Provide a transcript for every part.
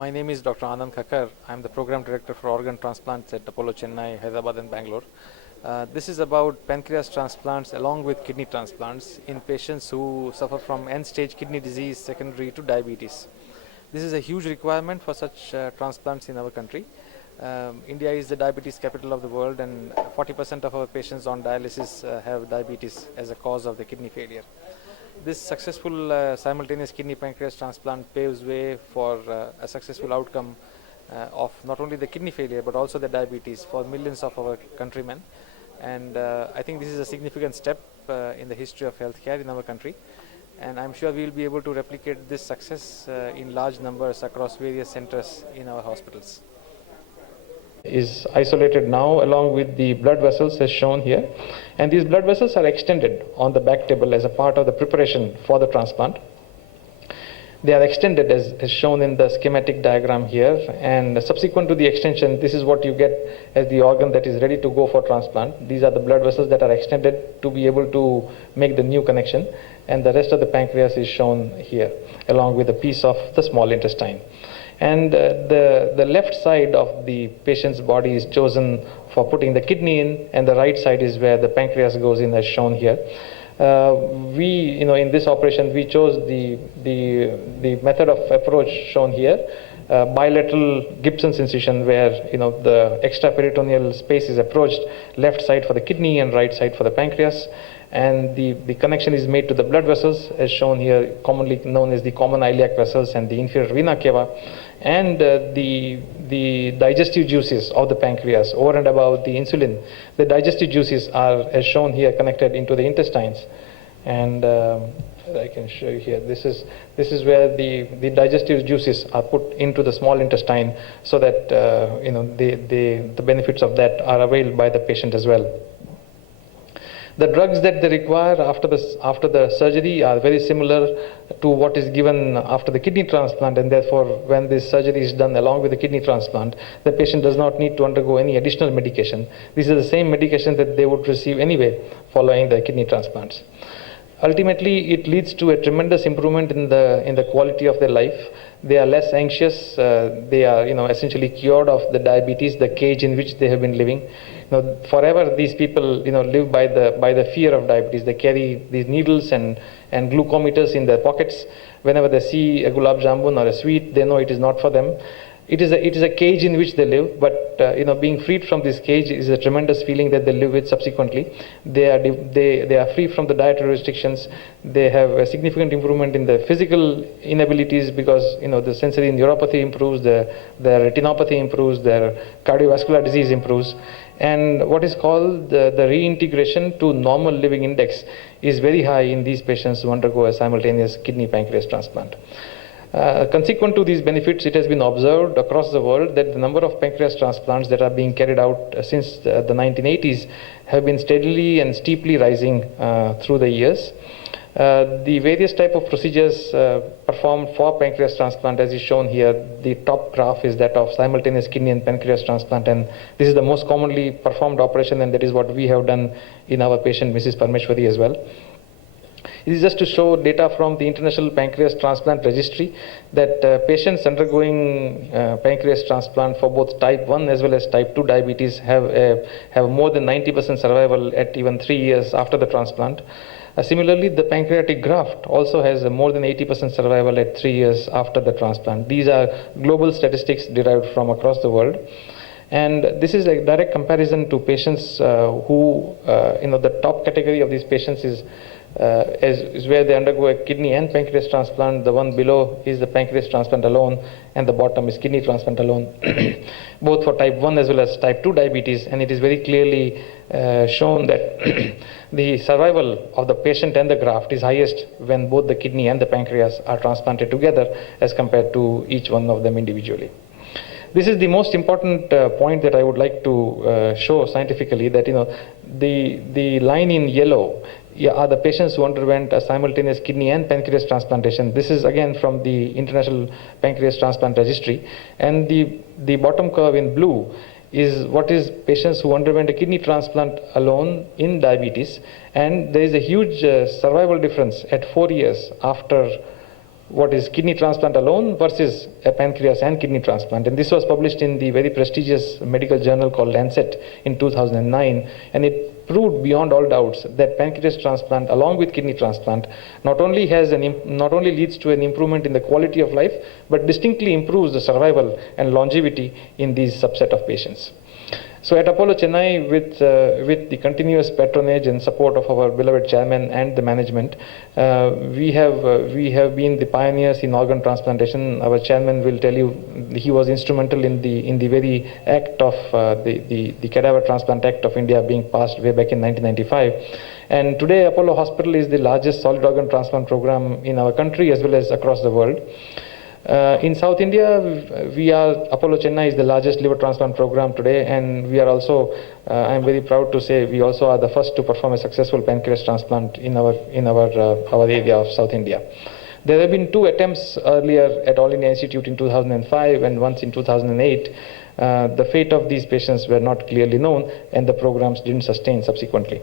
My name is Dr. Anand Khakhar. I'm the Program Director for Organ Transplants at Apollo Chennai, Hyderabad and Bangalore. This is about pancreas transplants along with kidney transplants in patients who suffer from end-stage kidney disease secondary to diabetes. This is a huge requirement for such transplants in our country. India is the diabetes capital of the world, and 40% of our patients on dialysis have diabetes as a cause of the kidney failure. This successful simultaneous kidney pancreas transplant paves way for a successful outcome of not only the kidney failure but also the diabetes for millions of our countrymen. And I think this is a significant step in the history of healthcare in our country. And I'm sure we'll be able to replicate this success in large numbers across various centers in our hospitals. Is isolated now along with the blood vessels as shown here, and these blood vessels are extended on the back table as a part of the preparation for the transplant. They are extended as shown in the schematic diagram here, and subsequent to the extension, this is what you get as the organ that is ready to go for transplant. These are the blood vessels that are extended to be able to make the new connection, and the rest of the pancreas is shown here along with a piece of the small intestine. And the left side of the patient's body is chosen for putting the kidney in, and the right side is where the pancreas goes in as shown here. In this operation, we chose the method of approach shown here, bilateral Gibson's incision, where the extraperitoneal space is approached, left side for the kidney and right side for the pancreas, and the connection is made to the blood vessels as shown here, commonly known as the common iliac vessels and the inferior vena cava, and the digestive juices of the pancreas over and above the insulin. The digestive juices are as shown here connected into the intestines, and I can show you here. This is where the digestive juices are put into the small intestine, so that the benefits of that are availed by the patient as well. The drugs that they require after the surgery are very similar to what is given after the kidney transplant, and therefore when this surgery is done along with the kidney transplant, the patient does not need to undergo any additional medication. These are the same medication that they would receive anyway following the kidney transplants. Ultimately, it leads to a tremendous improvement in the quality of their life. They are less anxious. They are essentially cured of the diabetes, the cage in which they have been living. Forever these people live by the fear of diabetes. They carry these needles and glucometers in their pockets. Whenever they see a gulab jamun or a sweet, they know it is not for them. It is a cage in which they live, but being freed from this cage is a tremendous feeling that they live with subsequently. They are free from the dietary restrictions. They have a significant improvement in the physical inabilities, because the sensory neuropathy improves, their retinopathy improves, their cardiovascular disease improves, and what is called the reintegration to normal living index is very high in these patients who undergo a simultaneous kidney pancreas transplant. Consequent to these benefits, it has been observed across the world that the number of pancreas transplants that are being carried out since the 1980s have been steadily and steeply rising through the years. The various type of procedures performed for pancreas transplant, as is shown here, the top graph is that of simultaneous kidney and pancreas transplant, and this is the most commonly performed operation, and that is what we have done in our patient Mrs. Parmeshwari as well. It is just to show data from the International Pancreas Transplant Registry that patients undergoing pancreas transplant for both type 1 as well as type 2 diabetes have more than 90% survival at even 3 years after the transplant. Similarly, the pancreatic graft also has more than 80% survival at 3 years after the transplant. These are global statistics derived from across the world. And this is a direct comparison to patients who, the top category of these patients is where they undergo a kidney and pancreas transplant. The one below is the pancreas transplant alone, and the bottom is kidney transplant alone, both for type 1 as well as type 2 diabetes. And it is very clearly shown that the survival of the patient and the graft is highest when both the kidney and the pancreas are transplanted together as compared to each one of them individually. This is the most important point that I would like to show scientifically, that the line in yellow are the patients who underwent a simultaneous kidney and pancreas transplantation. This is again from the International Pancreas Transplant Registry, and the bottom curve in blue is what is patients who underwent a kidney transplant alone in diabetes, and there is a huge survival difference at 4 years after what is kidney transplant alone versus a pancreas and kidney transplant. And this was published in the very prestigious medical journal called Lancet in 2009, and it proved beyond all doubts that pancreas transplant along with kidney transplant not only leads to an improvement in the quality of life, but distinctly improves the survival and longevity in these subset of patients. So at Apollo Chennai, with the continuous patronage and support of our beloved chairman and the management, we have been the pioneers in organ transplantation. Our chairman will tell you he was instrumental in the very act of the Cadaver Transplant Act of India being passed way back in 1995. And today Apollo Hospital is the largest solid organ transplant program in our country as well as across the world. In South India, Apollo Chennai is the largest liver transplant program today, and we are also, I'm very proud to say, we also are the first to perform a successful pancreas transplant in our area of South India. There have been 2 attempts earlier at All India Institute in 2005 and once in 2008. The fate of these patients were not clearly known, and the programs didn't sustain subsequently.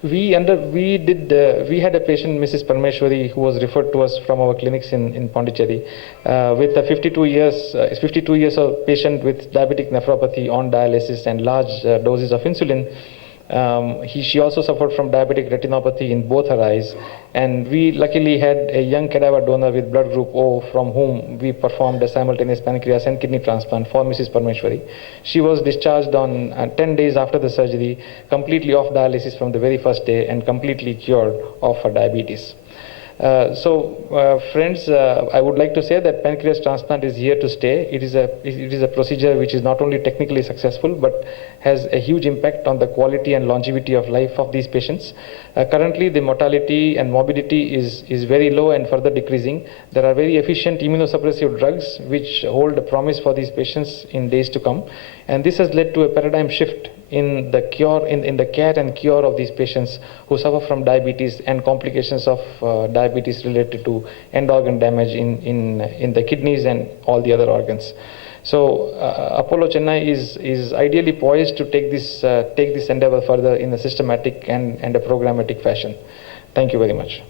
We had a patient, Mrs. Parmeshwari, who was referred to us from our clinics in Pondicherry, with a 52 years old patient with diabetic nephropathy on dialysis and large doses of insulin. She also suffered from diabetic retinopathy in both her eyes, and we luckily had a young cadaver donor with blood group O from whom we performed a simultaneous pancreas and kidney transplant for Mrs. Parmeshwari. She was discharged on 10 days after the surgery, completely off dialysis from the very first day and completely cured of her diabetes. Friends, I would like to say that pancreas transplant is here to stay. It is a procedure which is not only technically successful but has a huge impact on the quality and longevity of life of these patients. Currently, the mortality and morbidity is very low and further decreasing. There are very efficient immunosuppressive drugs which hold a promise for these patients in days to come, and this has led to a paradigm shift in the care and cure of these patients who suffer from diabetes and complications of diabetes related to end organ damage in the kidneys and all the other organs. So Apollo Chennai is ideally poised to take this endeavor further in a systematic and a programmatic fashion. Thank you very much.